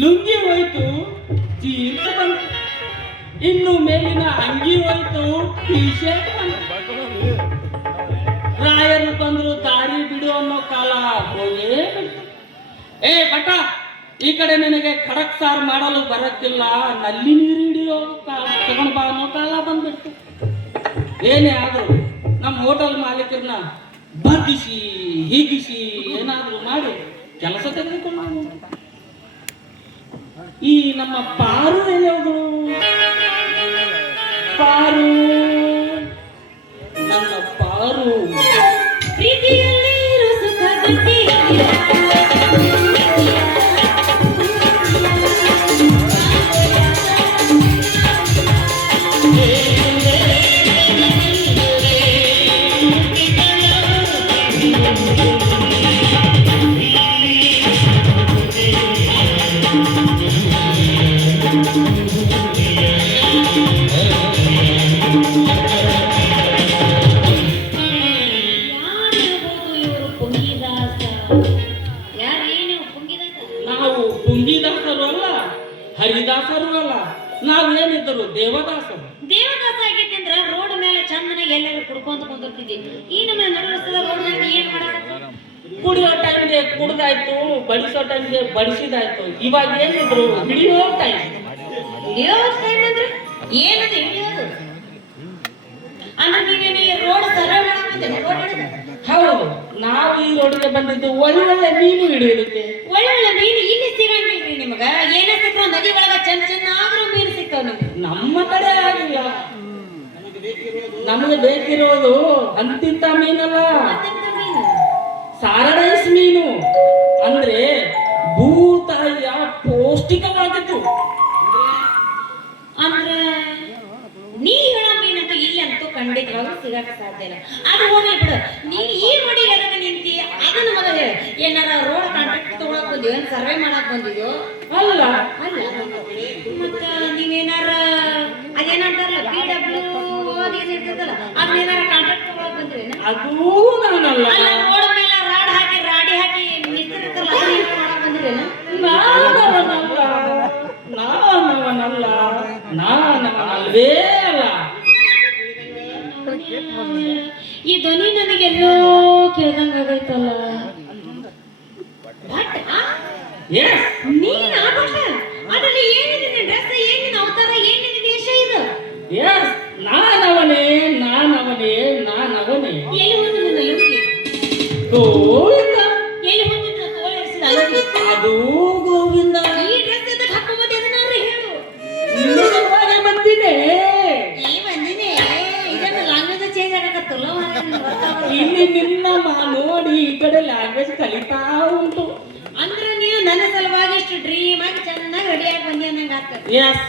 ಲುಂಗಿ ಹೋಯ್ತು, ಜೀನ್ಸ್ ಬಂತು, ಇನ್ನು ಮೇಲಿನ ಅಂಗಿ ಹೋಯ್ತು, ಟಿ ಶರ್ಟ್ ಬಂತು. ರಾಯರು ಬಂದ್ರು ದಾರಿ ಬಿಡು ಅನ್ನೋ ಕಾಲ ಹೋಗೇ ಬಿಡ್ತು. ಏ ಬಟ, ಈ ಕಡೆ ನಿನಗೆ ಖಡಕ್ ಸಾರು ಮಾಡಲು ಬರಕ್ಕಿಲ್ಲ, ನಲ್ಲಿ ನೀರು ಹಿಡಿಯೋ ಕಾಲ ತಗೊಂಡ್ ಬಾ ಅನ್ನೋ ಕಾಲ ಬಂದ್ಬಿಡ್ತು. ಏನೇ ಆದ್ರು ನಮ್ಮ ಹೋಟೆಲ್ ಮಾಲೀಕರನ್ನ ಬಗ್ಗಿಸಿ ಹೀಗಿಸಿ ಏನಾದ್ರು ಮಾಡಿ ಕೆಲಸ ತೆಗೆದುಕೊಂಡು ಈ ನಮ್ಮ ಪಾರು ಎಳೆಯೋದು, ಪಾರು ನನ್ನ ಪಾರು ಪ್ರೀತಿಯಲ್ಲಿ ಸುಖ ನಾವು ಪುಂಗಿದಾಸರು ಅಲ್ಲ, ಹರಿದಾಸರು ಅಲ್ಲ, ನಾವೇನಿದ್ದರು ದೇವದಾಸರು. ದೇವದಾಸ ಆಗೈತಿ ಅಂದ್ರ ರೋಡ್ ಮೇಲೆ ಚಂದನಾಗ ಎಲ್ಲರೂ ಕುಡ್ಕೊಂತ ಕುಂದಿರ್ತಿದ್ವಿ. ಈ ನಮ್ಮ ನಡುವರ್ಸದ ರೋಡ್ ಮೇಲೆ ಏನ್ ಮಾಡಾಕ? ಕುಡಿಯೋ ಟೈಮ್ಗೆ ಕುಡ್ದಾಯ್ತು, ಬಡಿಸೋ ಟೈಮ್ಗೆ ಬಡಿಸಿದಾಯ್ತು. ಇವಾಗ ಏನಿದ್ರು ಹಿಡಿಯೋ ಟೈಮ್. ಹಿಡಿಯೋ ಟೈಮ್ ಅಂದ್ರೆ ಏನದು ಹಿಡಿಯೋದು? ಅಂದ್ರೆ ನೀವೇನು ರೋಡ್ ಸರ್ವೆ ಮಾಡಕ್ಕೆ ರೋಡ್ ಹಿಡಿದ? ಹೌದು, ನಾವು ಈ ರೋಡ್ಗೆ ಬಂದಿದ್ದು ಒಳ್ಳೊಳ್ಳೆ ಮೀನು ಹಿಡಿಯೋದಕ್ಕೆ. ಒಳ್ಳೊಳ್ಳೆ ಮೀನು ಇಲ್ಲಿ ಸಿಗಂಗಿಲ್ರಿ ನಿಮಗ. ಏನೇ ಸಿಕ್ಕರು ನದಿ ಒಳಗ ಚೆನ್ನಾದ್ರೂ ಮೀನು ಸಿಗ್ತಾವ ನಿಮ್ಗೆ. ನಮ್ಮ ಕಡೆ ಆಗಿಲ್ಲ. ನಮಗೆ ಬೇಕಿರೋದು ಅಂತಿಂತ ಮೀನಲ್ಲ, ಸಾರಡೈಸ್ ಮೀನು. ಅಂದ್ರೆ ಭೂತಾಯಿಯ ಪೌಷ್ಟಿಕವಾಗಿತ್ತು. ಅಂದ್ರೆ ನೀ ಹೇಳೋ ಮೀನಂತೂ ಇಲ್ಲಿ ಅಂತೂ ಖಂಡಿತವಾಗ್ಲೂ ಸಿಗಕ್ಕೆ ಸಾಧ್ಯ ಇಲ್ಲ. ಅದು ಹೋಗಿ ಬಿಡು, ನೀನ್ ಈ ರೋಡಿಗೆ ಅದಕ್ಕೆ ನಿಂತಿ ಅದನ್ನ ಮೊದಲು ಹೇಳು. ಏನಾರ ರೋಡ್ ಕಾಂಟ್ರಾಕ್ಟ್ ತಗೊಳಕ್ ಬಂದಿಯೋ, ಸರ್ವೆ ಮಾಡಕ್ ಬಂದಿದ್ಯೋ? ಅಲ್ಲ ಅಲ್ಲ, ಮತ್ತ ನೀವೇನಾರ ಅದೇನಂತಾರಲ್ಲ PW ಅದೇನಿರ್ತದಲ್ಲ, ಅದನ್ನೇನಾರ ಕಾಂಟ್ರಾಕ್ಟ್ ತಗೊಳಕ್ ಬಂದ್ರಿ? ಅದೂ ನಾನಲ್ಲ. ಅಲ್ಲ, ರೋಡ್ ಮೇಲೆ ರಾಡ್ ಹಾಕಿ ರಾಡಿ ಹಾಕಿ ಮಿಸ್ತ್ರಿ ಇರ್ತಾರಲ್ಲ, ಅದನ್ನೇನಾರ ಮಾಡಕ್ ಬಂದಿರೇನ? ನಾನವನಲ್ಲವೇ ಅಲ್ಲ. ಈ ಧ್ವನಿ ನನಗೆಲ್ಲೋ ಕೇಳ್ದಂಗ ಆಗೈತಲ್ಲ. ನೀನ್ ಅದ್ರಲ್ಲಿ ಏನಿದೆ ಡ್ರೆಸ್, ಏನಿದೆ ಅವತಾರ, ಏನಿದೆ ವೇಷ ಇದು? ನಾನವನೇ ನಾನವನೇ ನಾನವನೇ. ಎಲ್ಲಿ ಹೋದ ನಿನ್ನ ಲುಂಗಿ? ಗೋವಿಂದ. ಎಲ್ಲಿ ಹೋದ ತೋರಿಸಿದ ಲುಂಗಿ? ಅದು ಗೋವಿಂದ. ಈ ಡ್ರೆಸ್ ಎದಕ್ಕೆ ಹಾಕೊಂಬಂದಿ ಅದನ್ನಾರು ಹೇಳು. ಬಂದಿದೆ. ಈ ಬಂದಿದೆ. ಇದನ್ನ ಲ್ಯಾಂಗ್ವೇಜ್ ಚೇಂಜ್ ಆಗಕತ್ತಲ್ಲ. ಇಲ್ಲಿ ನಿನ್ನ ನೋಡಿ ಈ ಕಡೆ ಲ್ಯಾಂಗ್ವೇಜ್ ಕಲಿತಾ ಉಂಟು. ಅಂದ್ರೆ ನೀನು ನನ್ನ ಸಲುವಾಗಿ ಇಷ್ಟು ಡ್ರೀಮ್ ಆಗಿ ಚೆನ್ನಾಗಿ ರೆಡಿ ಆಗಿ ಬಂದಿ ಅನ್ನಂಗ ಆಗ್ತದೆ. ಎಸ್